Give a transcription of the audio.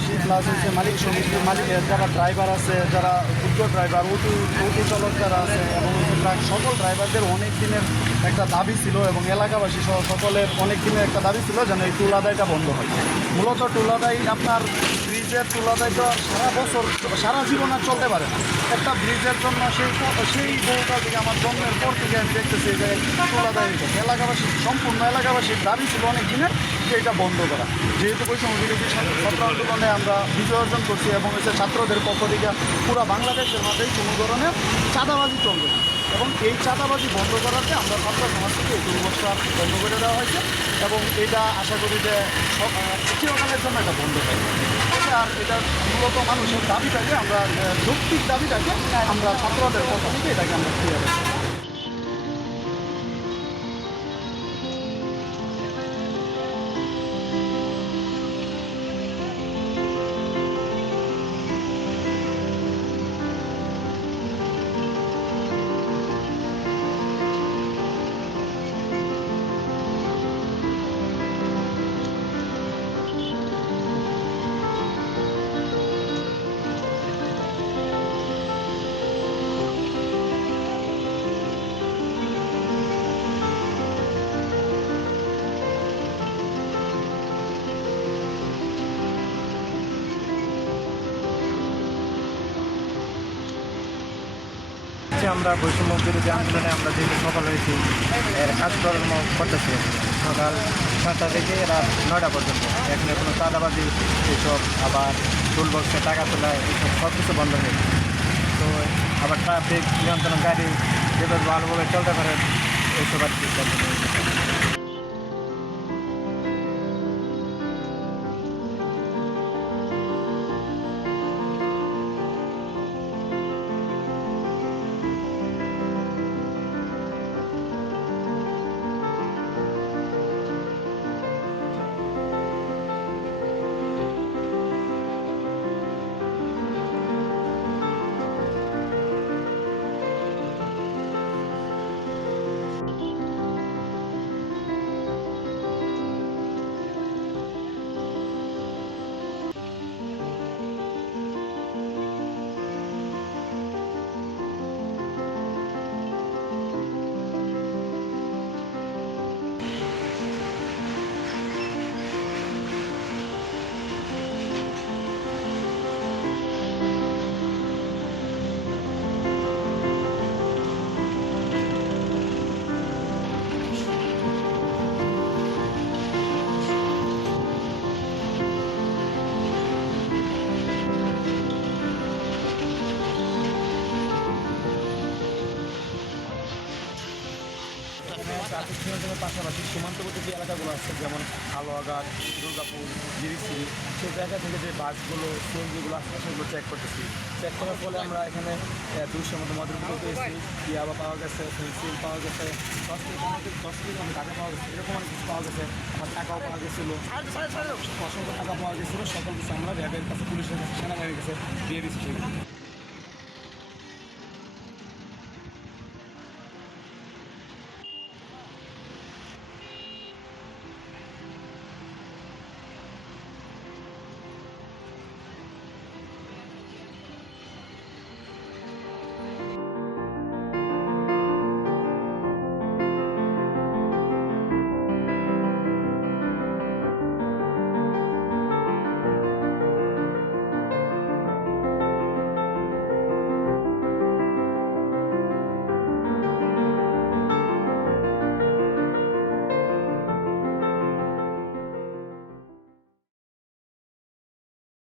এলাকাবাসী প্লাস হচ্ছে মালিক সমিতির মালিকের যারা ড্রাইভার আছে, যারা ক্ষুদ্র ড্রাইভার, অটো চালক যারা আছে এবং ট্রাক সকল ড্রাইভারদের অনেক দিনের একটা দাবি ছিল এবং এলাকাবাসী সহ সকলের অনেক দিনের একটা দাবি ছিল যেন এই টোল আদায়টা বন্ধ হয়। মূলত টোল আদায় আপনার ব্রিজের টোল আদায় তো সারা বছর সারা জীবন আর চলতে পারে না। একটা ব্রিজের জন্য সেই বউটা থেকে আমার জন্মের পর থেকে আমি দেখতেছি যে টোল আদায় হয়েছে। এলাকাবাসী সম্পূর্ণ এলাকাবাসীর দাবি ছিল অনেক দিনের যে এটা বন্ধ করা। যেহেতু বৈষম্য বিরোধী ছাত্র আন্দোলনে আমরা বিজয় অর্জন করছি এবং হচ্ছে ছাত্রদের পক্ষ থেকে পুরো বাংলাদেশের মধ্যেই কোনো ধরনের চাঁদাবাজি চলবে না এবং এই চাঁদাবাজি বন্ধ করাতে আমরা ছাত্র সমাজ থেকে এই 2 বছর বন্ধ করে দেওয়া হয়েছে এবং এটা আশা করি যে চিরকালের জন্য এটা বন্ধ হবে। আর এটা মূলত মানুষের দাবিটাকে আমরা যৌক্তিক দাবিটাকে আমরা ছাত্রদের পক্ষ থেকে এটাকে আমরা ফিরে রাখছি। আমরা বৈষম্য বিরোধী আন্দোলনে আমরা যেহেতু সফল হয়েছি এর কাজকর্ম করতেছি সকাল 7টা থেকে রাত 9টা পর্যন্ত। এখানে কোনো চাঁদাবাজি এইসব আবার টুল বক্সে টাকা তোলা এইসব সব কিছু বন্ধ হয়ে গেছে। তো আবার ট্রাফিক নিয়ন্ত্রণ গাড়ি যেভাবে ভালোভাবে চলতে পারে এইসব আর কি। ট্রাফিক নিয়ন্ত্রণের পাশাপাশি সীমান্তবর্তী যে এলাকাগুলো আছে যেমন হালুয়াঘাট, দুর্গাপুর, গিরিশ্রী, সেই জায়গা থেকে যে বাসগুলো সিএনজিগুলো আসছে সেগুলো চেক করতেছি। চেক করার ফলে আমরা এখানে 200 মতো মধুরপুর পেয়েছি, ইয়াবা পাওয়া গেছে, পেন্সিল পাওয়া গেছে, 10 কেজি টাকা পাওয়া গেছে, এরকম অনেক কিছু পাওয়া গেছে। আমার টাকাও পাওয়া গেছিলো, অসংখ্য টাকা পাওয়া গেছিলো। সকল কিছু আমরা র্যাবের কাছে, পুলিশের কাছে, সেনাবাহিনীর কাছে দিয়ে দিচ্ছি।